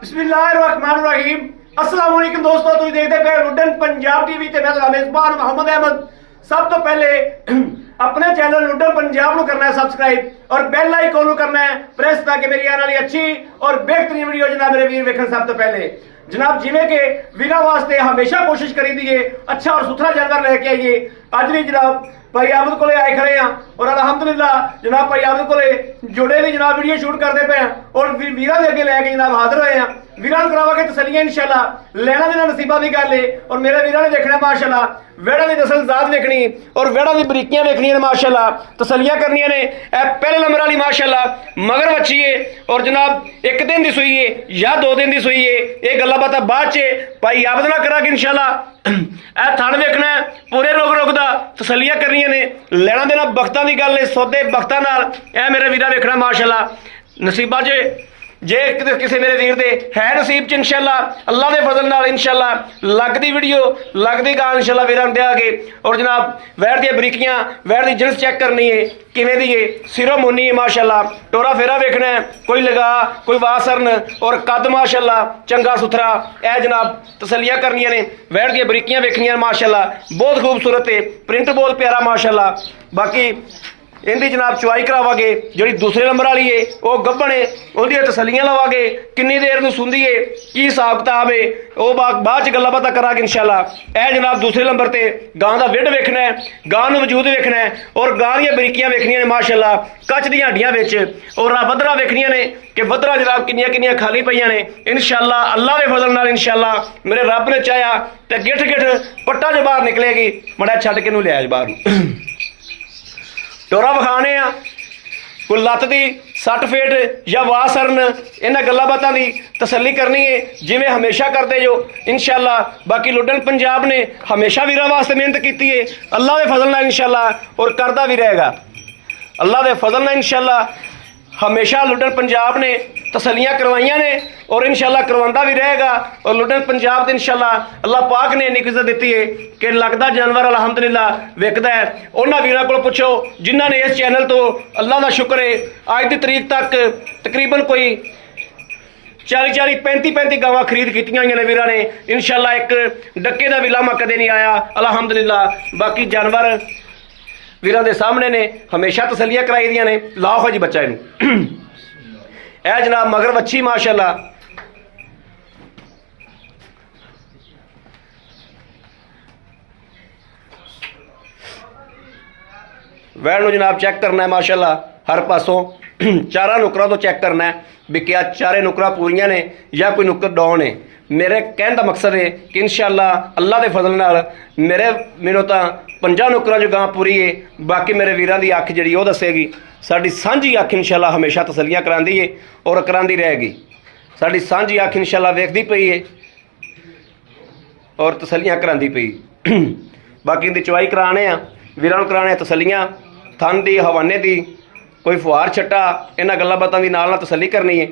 बिस्मिल्लाहिर्रहमानिर्रहीम। अस्सलाम वालेकुम दोस्तों, तुम देखते पे लुडन पंजाब टीवी ते मैं मेजबान मोहम्मद अहमद। सब तो पहले अपने चैनल लुडन पंजाब को करना है सब्सक्राइब और बेल आइकन को करना है प्रेस, ताकि मेरी आने वाली अच्छी और बेहतरीन वीडियो जनाब मेरे वीर वेखन। सब तो पहले जनाब जिमें के वीरा वास्ते हमेशा कोशिश करी दी है अच्छा और सुथरा जानवर लेके आइए। अज भी जनाब भाई आबद को आए खड़े हैं और अलहमदुलिल्लाह जनाब भाई आबद को जुड़े भी जनाब वीडियो शूट करते पे हैं और वीरा के अगे लैके जनाब हाजिर हुए हैं। वीरा करावा के तसलियां इंशाल्लाह लेना देना नसीबा की गल है और मेरे वीरा ने देखना माशाल्लाह वेड़ा की नस्ल जात देखनी और वेड़ा की बरीकियां देखनी माशाल्लाह, तसलियां करनिया ने। पहले नंबर वाली माशाल्लाह मगर बच्ची है और जनाब एक दिन की सुई है या 2 दिन की सुई है, ये गल्ला बात बाद च भाई आबद ना करा इंशाल्लाह। ए थण वेखना है पूरे रोग रोग का, तसलियां करनिया ने, लेना देना बख्तां की गल है, सौदे बख्तां नाल। ए मेरे वीरा वेखना माशाल्लाह नसीबा च जे किसी मेरे वीर दे है नसीब च इंशाल्लाह अल्लाह के फजल नाल इंशाल्लाह लगदी वीडियो लगदी गाल इंशाल्लाह वीरां नूं देआंगे। और जनाब वैड़ दी बरीकियां वैड़ दी जिनस चेक करनी है किवें दी है, सिरों मुन्नी है माशाल्लाह, टोरा फेरा वेखना है, कोई लगा कोई वासरन और कद माशाल्लाह चंगा सुथरा। ए जनाब तसलियां करनियां ने, वैड़ दी बरीकियां वेखनियां माशाल्लाह, बहुत खूबसूरत है, प्रिंट बहुत प्यारा माशाल्लाह। बाकी इनकी जनाब चुवाई करावागे। जी दूसरे नंबर वाली है वह गब्बन है, उनकी तसलियां लवागे, किन्नी देर में सुनती है, की हिसाब किताब है, वह बाद गल्लां बातां करांगे इंशाल्लाह। यह जनाब दूसरे नंबर पर गां का विड वेखना है, गां वजूद वेखना है और गां दी बरीकियां वेखनियां ने माशाल्लाह, कच दी हड्डियां विच और वधरा वेखनियां ने कि वधरा जनाब किन्नियां किन्नियां खाली पईयां ने इंशाल्लाह अल्लाह के फजल नाल इंशाल्लाह मेरे रब ने चाहया तो गिठ गिठ पट्टा जो बाहर निकलेगी। मड़ा छड्ड के नूं लिया बाहर टोरा विखाने आ, कोई लत्त की सट फेट या वाह सरन, इन्हां गल्लां बातां की तसल्ली करनी है जिवें हमेशा करते जो इंशाल्लाह। बाकी लुडन पंजाब ने हमेशा वीरां वास्ते मेहनत की है अल्लाह के फजल नाल इंशाल्लाह और करदा भी रहेगा अल्लाह के फजल नाल इंशाल्लाह। हमेशा लुडन पंजाब ने तसलियां करवाइयां ने और इंशाल्लाह करवांदा भी रहेगा। और लुडन पंजाब से इंशाल्लाह अल्लाह पाक ने इन्नी इज्जत दी है कि लगदा जानवर अलहमदुलिल्लाह विकदा है। उन्हां वीरां कोल पुछो जिन्हां ने इस चैनल तो अल्लाह का शुक्र है अज की तरीक तक तकरीबन कोई 40 35 गावां खरीद कीतियां ने वीरां ने इंशाल्लाह। एक डक्के का भी लामा कदे नहीं आया अलहमदुलिल्लाह। बाकी जानवर वीरां दे सामने ने, हमेशा तसलियां कराई दियां ने। लाओ जी बच्चा इनू ए जनाब मगर बच्ची माशाल्लाह, वैड़ नूं जनाब चेक करना है माशाल्लाह हर पासों, चारा नुकरां तो चेक करना है भी क्या चारे नुकरां पूरियां ने या कोई नुकर डाउन है। मेरे कहने का मकसद है कि इंशाल्लाह अल्लाह के फजल नाल मैनूं तां 5 नुकरां जो गां पूरी है। बाकी मेरे वीरां दी अख जिहड़ी वो दसेगी, साडी सांझी अख इंशाल्लाह हमेशा तसलियां करांदी है और करांदी रहेगी। साडी सांझी अख इंशाल्लाह वेखदी पई है और तसलियां करांदी पई। बाकी इनकी चवाई कराने आ वीरां नूं कराने तसलियां थन दी हवाने दी, कोई फुहार छट्टा, इन्हां गल्लां बातां दी नाल तसली करनी है।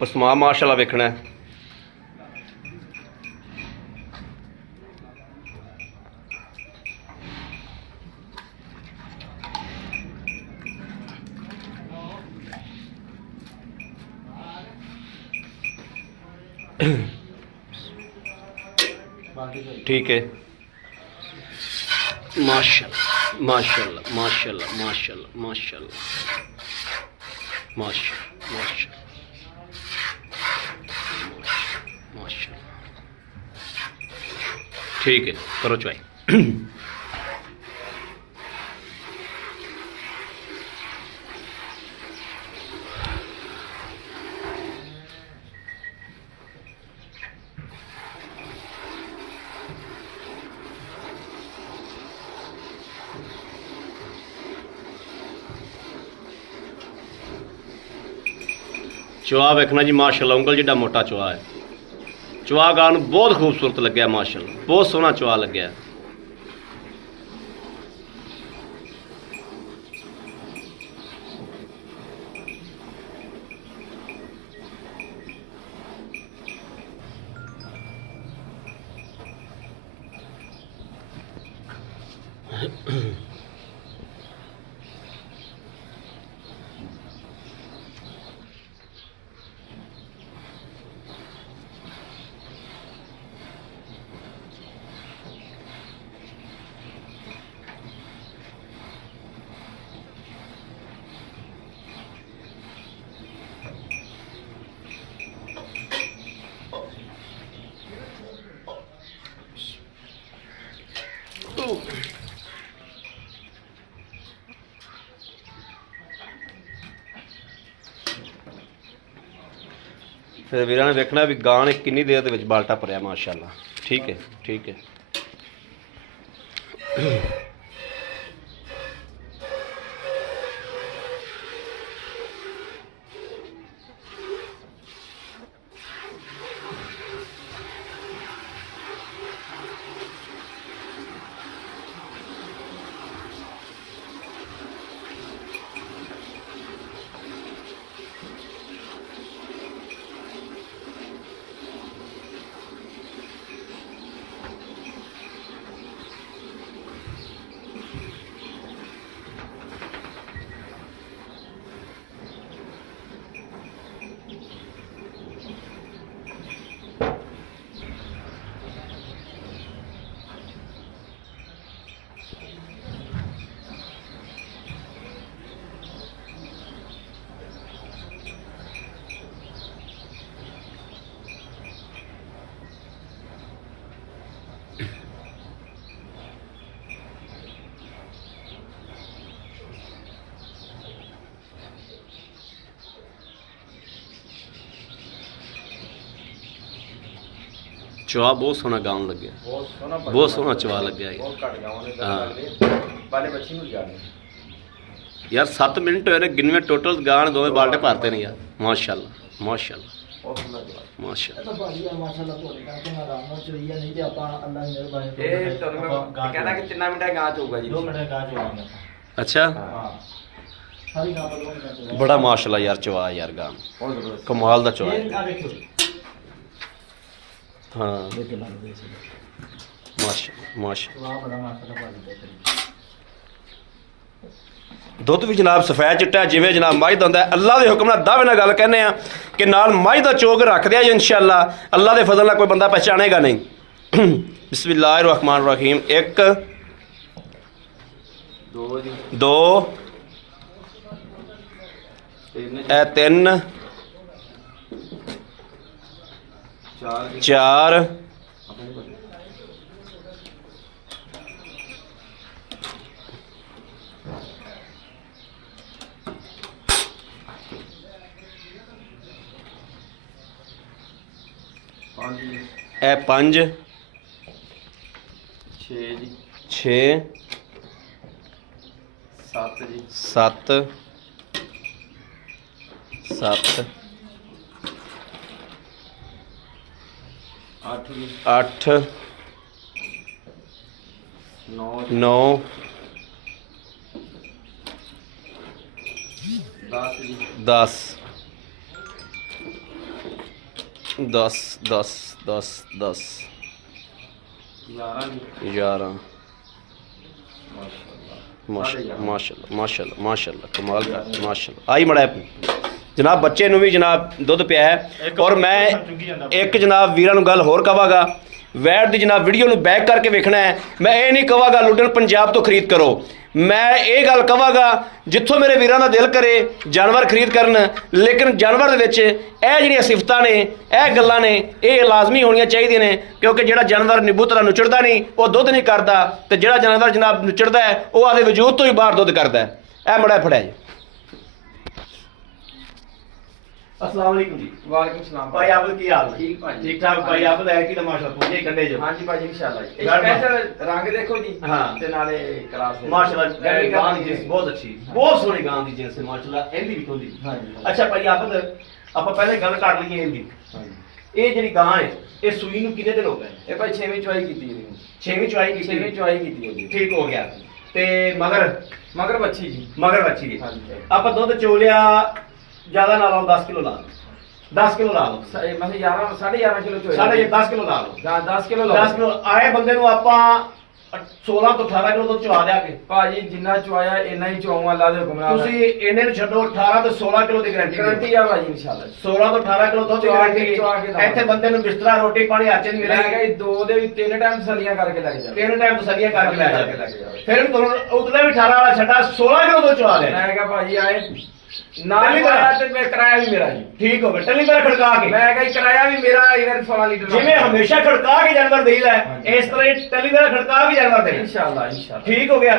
पसमा माशाल्लाह वेखना है। ठीक है माशाल्लाह माशाल्लाह माशाल्लाह माशाल्लाह माशाल्लाह माशाल्लाह माशाल्लाह ठीक है करो चुवाई। चुआ वेखना जी माशाल्लाह उंगल जिड्डा मोटा चुआ है। चुआ गान बहुत खूबसूरत लग्या माशाल्लाह, बहुत सोहना चुआ लग्या। फिर वीर ने देखना भी गां ने किन्नी देर दे विच बाल्टा भरिया माशाल्लाह। ठीक है ठीक है। चुआ बहुत सोहना गाउन लग गया, बहुत सोहना चुआ लग गया यार। 7 मिनट होए ने गिनवे टोटल गान दोवें बाल्टे भरते ने यार माशाल्लाह माशाल्लाह माशाल्लाह। अच्छा बड़ा माशाल्लाह यार चुआ यार गान कमाल दा चुआ। हाँ दुध भी जनाब सफेद चिट्टा जिवें जनाब मझ दा हुंदा। अल्लाह के हुक्म नाल दावे नाल गल कहने आ कि नाल मझ दा चोग रख दिया इंशाअल्लाह अल्लाह के फजल नाल कोई बंदा पहचानेगा नहीं। बिस्मिल्लाहिर रहमानिर रहीम। 1 2 3 4 5 6 7 7 8 9 10 10 10 10 10 11 माशाल्लाह माशाल्लाह माशाल्लाह माशाल्लाह कमाल का माशाल्लाह। आई मड़ा जनाब बच्चे नूं भी जनाब दुध पिया है। और मैं एक जनाब वीरां नूं गल होर कहांगा वैट दी जनाब वीडियो नूं बैक करके वेखना है। मैं ये नहीं कहांगा लुडन पंजाब तो खरीद करो, मैं ये गल कहांगा जिथों मेरे वीरां दा दिल करे जानवर खरीद करन, लेकिन जानवर दे विच ਇਹ ਜਿਹੜੀਆਂ ਸਿਫਤਾਂ ਨੇ ਇਹ ਗੱਲਾਂ ਨੇ ਇਹ ਲਾਜ਼ਮੀ ਹੋਣੀਆਂ ਚਾਹੀਦੀਆਂ ਨੇ ਕਿਉਂਕਿ ਜਿਹੜਾ ਜਾਨਵਰ ਨਿੱਬੂ ਤਰ੍ਹਾਂ ਨੁਚੜਦਾ ਨਹੀਂ ਉਹ ਦੁੱਧ ਨਹੀਂ ਕਰਦਾ ਤੇ ਜਿਹੜਾ ਜਾਨਵਰ ਜਨਾਬ ਨੁਚੜਦਾ ਹੈ ਉਹ ਆਦੇ ਵਜੂਦ ਤੋਂ ਹੀ ਬਾਹਰ ਦੁੱਧ ਕਰਦਾ ਹੈ। ਇਹ ਮੜਾ ਫੜਿਆ ਜੀ अस्सलाम वालेकुम जी। वालेकुम सलाम भाई आप की हाल है? ठीक भाई ठीक ठाक भाई आप है कि माशाल्लाह पूजे कंडे जो हाँ जी भाई इंशाल्लाह जी गर्म। स्पेशल रंग देखो जी हाँ। ते नाले क्लास है। माशाल्लाह गर्मी गां करनी दी है। जिंस बहुत अच्छी बहुत सोहनी गां दी जिंस है माशाल्लाह एंदी भी थोड़ी हाँ जी अच्छा भाई आप पहले गल कर लईए एंदी हाँ जी ਇਹ ਜਿਹੜੀ ਗਾਂ ਹੈ ਇਹ ਸੂਈ ਨੂੰ ਕਿੰਨੇ ਦਿਨ ਹੋ ਗਏ ਇਹ ਭਾਈ 6ਵੀਂ ਚੁਆਈ ਕੀਤੀ ਹੈ 6ਵੀਂ ਚੁਆਈ 6ਵੀਂ ਕੀਤੀ ਚੁਆਈ ਕੀਤੀ ਹੈ ਜੀ ਠੀਕ ਹੋ ਗਿਆ ਤੇ ਮਗਰ ਮਗਰ ਬੱਚੀ ਜੀ ਮਗਰ ਬੱਚੀ ਦੀ हाँ जी ਆਪਾਂ ਦੁੱਧ ਚੋਲਿਆ ਜ਼ਿਆਦਾ ਨਾ ਲਾਓ 10 ਕਿਲੋ ਲਾ ਲਓ 10 ਕਿਲੋ ਲਾ ਲਓ ਮਤਲਬ 11 11.5 ਕਿਲੋ ਚੁਆਈ ਸਾਡੇ 10 ਕਿਲੋ ਲਾ ਲਓ ਜਾਂ 10 ਕਿਲੋ 10 ਕਿਲੋ ਆਏ ਬੰਦੇ ਨੂੰ ਆਪਾਂ 16 ਤੋਂ 18 ਕਿਲੋ ਦੁੱਧ ਚਵਾ ਦਿਆ ਕੇ ਭਾਜੀ ਜਿੰਨਾ ਚੁਆਇਆ ਇੰਨਾ ਹੀ ਚੁਆਊਂ ਅੱਲਾ ਦੇ ਹੁਕਮ ਨਾਲ ਤੁਸੀਂ ਇਹਨੇ ਨੂੰ ਛੱਡੋ 18 ਤੋਂ 16 ਕਿਲੋ ਦੀ ਗਾਰੰਟੀ ਗਾਰੰਟੀ ਆ ਭਾਜੀ ਇਨਸ਼ਾਅੱਲਾ 16 ਤੋਂ 18 ਕਿਲੋ ਦੁੱਧ ਦੀ ਚਵਾ ਕੇ- ਗਾਰੰਟੀ ਚਵਾ ਕੇ ਦਵਾਂਗੇ। ਇੱਥੇ ਬੰਦੇ ਨੂੰ ਬਿਸਤਰਾ ਰੋਟੀ ਪਾਣੀ ਆਚੇ ਨਹੀਂ ਮੈਂ ਮਿਲੇਗਾ ਕਿਹਾ ਜੀ ਦੋ ਦੇ ਵੀ ਤਿੰਨ ਟਾਈਮ ਸਲੀਆਂ ਕਰਕੇ ਲੱਗ ਜਾ ਤਿੰਨ ਟਾਈਮ ਤਸਲੀਆਂ ਕਰਕੇ ਲੈ ਕਰਕੇ ਜਾ ਲੈ ਜਾਓ। ਫਿਰ ਤੁਹਾਨੂੰ ਉਤਲੇ ਵੀ 18 ਵਾਲਾ ਛੱਡਾ 16 ਕਿਲੋ ਦੁੱਧ ਚਵਾ ਦੇ ਮੈਂ ਕਿਹਾ ਭਾਜੀ ਆਏ ਨਾ ਪਹਿਲੀ ਚੁਆਇਆ ਵਾਰ। ਤੇ ਮੈਂ ਕਿਰਾਇਆ ਵੀ ਮੇਰਾ ਜੀ ਠੀਕ ਹੋ ਗਿਆ ਟੱਲੀ ਪਰ ਖੜਕਾ ਕੇ ਮੈਂ ਕਿਹਾ ਜੀ ਕਿਰਾਇਆ ਵੀ ਮੇਰਾ ਇਧਰ 16 ਲੀਟਰ ਦਾ। ਜਿਵੇਂ ਹਮੇਸ਼ਾ ਖੜਕਾ ਕੇ ਜਾਨਵਰ ਦੇਈਦਾ ਹੈ, ਹਾਂਜੀ। ਇਸ ਤਰ੍ਹਾਂ ਹੀ ਟੱਲੀ ਦਾ ਖੜਕਾ ਕੇ ਜਾਨਵਰ ਦੇਣਾ ਇਨਸ਼ਾਅੱਲਾ ਇਨਸ਼ਾਅੱਲਾ ਠੀਕ ਹੋ ਗਿਆ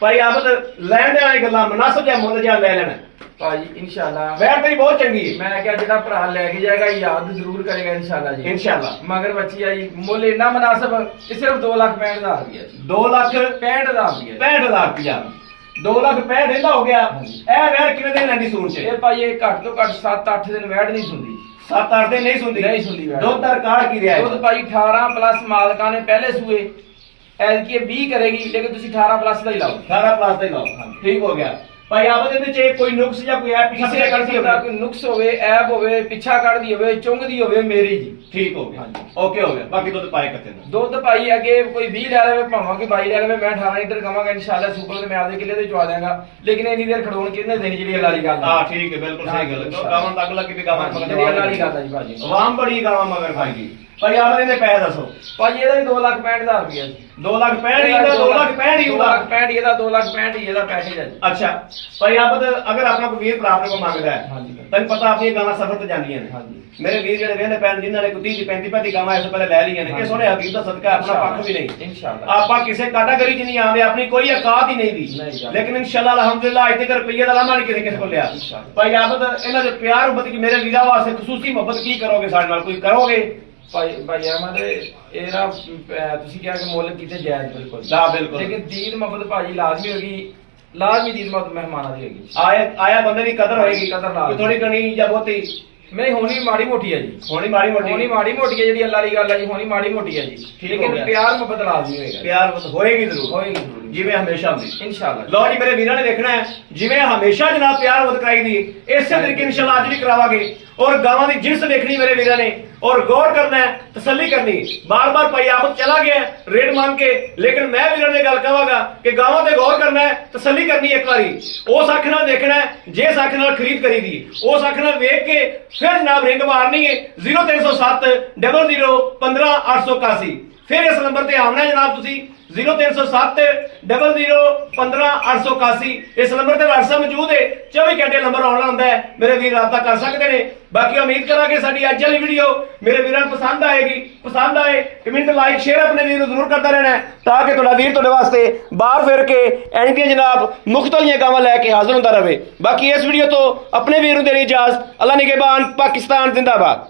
ਭਾਈ ਆਪ ਲੈਣ ਦੇ ਵਾਲੀ ਗੱਲਾਂ ਮਨਾਸਬ ਜਾਂ ਮੁੱਲ ਜਾਂ ਲੈ ਲੈਣਾ ਭਾਜੀ ਇਨਸ਼ਾਅੱਲਾ ਵੈਰ ਤੇਰੀ ਬਹੁਤ ਚੰਗੀ ਹੈ ਮੈਂ ਕਿਹਾ ਜਿਹੜਾ ਭਰਾ ਲੈ ਕੇ ਜਾਏਗਾ ਯਾਦ ਜ਼ਰੂਰ ਕਰੇਗਾ ਇਨਸ਼ਾਅੱਲਾ ਜੀ ਇਨਸ਼ਾਅੱਲਾ ਮਗਰ ਬੱਚੀ ਆ ਜੀ ਮੁੱਲ ਇੰਨਾ ਮੁਨਾਸਬ ਇਹ ਸਿਰਫ 2,65,000 ਰੁਪਇਆ ਜੀ 2 ਲੱਖ 65,000 ਰੁਪਇਆ 65,000 ਰੁਪਇਆ 2 ਲੱਖ 65 ਇਹਦਾ ਹੋ ਗਿਆ ਹਾਂਜੀ। ਇਹ ਵੈਰ ਕਿੰਨੇ ਦਿਨ ਲੈਂਦੀ ਸੂਣ ਚ ਇਹ ਭਾਈ ਇਹ ਘੱਟ ਤੋਂ ਘੱਟ 7-8 ਦਿਨ ਵੈੜ ਨਹੀਂ ਸੁਣਦੀ 7-8 ਦਿਨ ਨਹੀਂ ਸੁਣਦੀ ਨਹੀਂ ਸੁਣਦੀ ਵੈੜ। ਦੁੱਧ ਦਾ ਰਿਕਾਰਡ ਕੀ ਰਿਹਾ ਦੁੱਧ ਭਾਈ 18 ਪਲੱਸ ਮਾਲਕਾਂ ਨੇ ਪਹਿਲੇ ਸੂਏ ਐਲਕੀ 20 ਕਰੇਗੀ ਲੇਕਿਨ ਤੁਸੀਂ 18 ਪਲੱਸ ਦਾ ਹੀ ਲਾਓ 18 ਪਲੱਸ ਦੇ ਲਾਓ ਠੀਕ ਹੋ ਗਿਆ ਭਾਈ ਆਪ ਇਹਦੇ ਚ ਕੋਈ ਨੁਕਸ ਜਾਂ ਕੋਈ ਐ ਪਿੱਛੇ ਕਿਸੇ ਕਰਦੀ ਕਿਸਮ ਦਾ ਹੋਵੇ ਕੋਈ ਨੁਕਸ ਹੋਵੇ ਐਬ ਹੋਵੇ ਪਿੱਛਾ ਕੱਢਦੀ ਹੋਵੇ ਚੁੰਗਦੀ ਹੋਵੇ ਮੇਰੀ ਜੀ ਠੀਕ ਹੋ ਗਿਆ ਹਾਂਜੀ। ਓਕੇ ਹੋ ਗਿਆ ਬਾਕੀ ਦੁੱਧ ਪਾਏ ਕੱਤੇ ਨੂੰ ਦੁੱਧ ਭਾਈ ਅੱਗੇ ਕੋਈ 20 ਲੈ ਲਵੇ ਭਾਵਾਂ ਕਿ 22 ਲੈ ਲਵੇ ਮੈਂ 18 ਲੀਟਰ ਕਵਾਂਗਾ ਇਨਸ਼ਾਅੱਲਾ ਸੁਪਰ ਤੇ ਮੈਂ ਆਪਦੇ ਕਿੱਲੇ ਤੇ ਚਵਾ ਦਿਆਂਗਾ ਲੇਕਿਨ ਇੰਨੀ ਦੇਰ ਖੜੋਣ ਕਿਹਨੇ ਦੇਣੀ ਜਿਹੜੀ ਅੱਲਾ ਦੀ ਗੱਲ ਹਾਂ ਠੀਕ ਹੈ ਬਿਲਕੁਲ ਸਹੀ ਗੱਲ ਹੈ ਗਾਵਾਂ ਤੱਕ ਲੱਗ ਵੀ ਗਾਵਾਂ ਮਗਰ ਜਿਹੜੀ ਅੱਲਾ ਦੀ ਗੱਲ ਹੈ ਜੀ ਭਾਜੀ ਆਵਾਮ ਬੜੀ ਗਾਵਾਂ ਮਗਰ ਭਾਈ ਭਾਈ ਆਪ ਇਹਦੇ ਪੈਸੇ ਦੱਸੋ ਭਾਜੀ ਇਹਦਾ ਵੀ 2,65,000 ਰੁਪਇਆ ਜੀ 2 ਲੱਖ 65 ਹੀ ਦਾ 2 ਲੱਖ 65 ਹੀ ਹੋਊਗਾ 2,65,000 ਇਹਦਾ 2,65,000 ਇਹਦਾ ਪੈਕੇਜ ਹੈ ਜੀ ਅੱਛਾ ਭਾਈ ਆਪ ਅਗਰ ਆਪਣਾ ਕੋਈ ਵੀਰ ਭਰਾ ਆਪਣੇ ਕੋਲ ਮੰਗਦਾ ਹੈ ਹਾਂਜੀ ਤੈਨੂੰ ਪਤਾ ਆਪਣੀਆਂ ਗਾਵਾਂ ਸਫਰ ਤੇ ਜਾਂਦੀਆਂ ਨੇ ਹਾਂਜੀ ਮੇਰੇ ਵੀਰ ਜਿਹੜੇ ਵੇਹਨੇ ਪੈਣ ਜਿਨ੍ਹਾਂ ਨੇ ਕੋਈ 30 35 35 ਗਾਵਾਂ ਇਸ ਤੋਂ ਪਹਿਲੇ ਲੈ ਲਈਆਂ ਨੇ ਇਹ ਸੋਹਣੇ ਹਕੀਮ ਦਾ ਸਦਕਾ ਆਪਣਾ ਪੱਖ ਵੀ ਨਹੀਂ ਇਨਸ਼ਾਅੱਲਾ ਆਪਾਂ ਕਿਸੇ ਕੈਟਾਗਰੀ 'ਚ ਨਹੀਂ ਆਉਂਦੇ ਆਪਣੀ ਕੋਈ ਔਕਾਤ ਹੀ ਨਹੀਂ ਨਹੀਂ ਦੀ ਜੀ। ਲੇਕਿਨ ਇਨਸ਼ਾਅੱਲਾ ਅਲਹਮਦੁਲਿਲਾ ਅੱਜ ਤੱਕ ਰੁਪਈਏ ਦਾ ਲਾਮਾ ਨਹੀਂ ਕਿਸੇ ਕੋਲ ਲਿਆ ਇਨਸ਼ਾਅੱਲਾ। ਭਾਈ ਆਪ ਇਹਨਾਂ ਦੇ ਪਿਆਰ ਮੁਹੱਬਤ ਕੀ ਮੇਰੇ ਵੀਰਾਂ ਵਾਸਤੇ ਖਸੂਸੀ ਮੁਹੱਬਤ ਕੀ ਕਰੋਗੇ ਸਾਡੇ ਨਾਲ ਕੋਈ ਕਰੋਗੇ ਭਾਈ ਅਹਿਮਦ ਇਹਦਾ ਤੁਸੀਂ ਕਿਹਾ ਕਿ ਮੁੱਲ ਕੀਤੇ ਜਾਇਜ਼ ਬਿਲਕੁਲ ਹਾਂ ਬਿਲਕੁਲ ਲੇਕਿਨ ਦੀਦ ਮੁਹੱਬਤ ਭਾਜੀ ਲਾਜ਼ਮੀ ਹੋਗੀ ਲਾਜ਼ਮੀ ਦੀਦ ਮੁਹੱਬਤ ਮਹਿਮਾਨਾਂ ਦੀ ਹੋਗੀ ਆਇਆ ਬੰਦੇ ਦੀ ਕਦਰ ਹੋਏਗੀ ਕਦਰ ਨਾਲ। ਕੋਈ ਥੋੜੀ ਕਣੀ ਜਾਂ ਬਹੁਤੀ ਨਹੀਂ ਹੋਣੀ ਮਾੜੀ ਮੋਟੀ ਹੈ ਜੀ ਹੋਣੀ ਮਾੜੀ ਹੋਣੀ ਮੋਟੀ ਮਾੜੀ ਮੋਟੀ ਹੈ ਜਿਹੜੀ ਅੱਲਾ ਦੀ ਗੱਲ ਹੈ ਜੀ ਹੋਣੀ ਮਾੜੀ ਮੋਟੀ ਹੈ ਜੀ ਠੀਕ ਹੋ ਲੇਕਿਨ ਗਿਆ। ਪਿਆਰ ਮੁਹੱਬਤ ਲਾਜ਼ਮੀ ਹੋਏਗਾ ਪਿਆਰ ਹੋਏਗੀ ਜ਼ਰੂਰ ਹੋਏਗੀ ਜ਼ਰੂਰ ਜਿਵੇਂ ਹਮੇਸ਼ਾ ਹੁੰਦੀ ਇਨਸ਼ਾਅੱਲਾ ਲਓ ਜੀ ਮੇਰੇ ਵੀਰਾਂ ਨੇ ਦੇਖਣਾ ਹੈ ਜਿਵੇਂ ਹਮੇਸ਼ਾ ਜਨਾਬ ਪਿਆਰ ਮੁਹੱਬਤ ਕਰਾਈ ਦੀ ਇਸੇ ਤਰੀਕੇ ਇਨਸ਼ਾਅੱਲਾ ਅੱਜ ਵੀ ਕਰਾਵਾਂਗੇ ਔਰ ਗਾਵਾਂ ਦੀ ਜਿੰਸ ਵੇਖਣੀ ਮੇਰੇ ਵੀਰਾਂ ਨੇ और गौर करना है तसल्ली करनी बार बार भाई आप चला गया रेट मांग के लेकिन मैं वीरों ने गल कहांगा कि गावां ते गौर करना है तसल्ली करनी एक बारी उस अख नाल देखना है जिस अख नाल खरीद करी दी उस अख नाल वेख के फिर जनाब रिंग मारनी है 0307 00 15 881 फिर इस नंबर ते आना है जनाब तुसी 0307 00 15 881 इस नंबर ते WhatsApp मौजूद है 24 घंटे नंबर आना होंदा है मेरे वीर राबता कर सकते हैं बाकी उम्मीद करा कि साडी अज वाली वीडियो मेरे वीरां नूं पसंद आएगी पसंद आए कमेंट लाइक शेयर अपने वीर नूं जरूर करता रहना है ताकि तुहाडा वीर तुहाडे वास्ते बाहर फिर के इंज दी जनाब मुख्तलिफ गावां लैके हाजिर होंदा रहे बाकी इस वीडियो तो अपने वीर नूं देनी इजाजत अल्लाह निगहबान पाकिस्तान जिंदाबाद।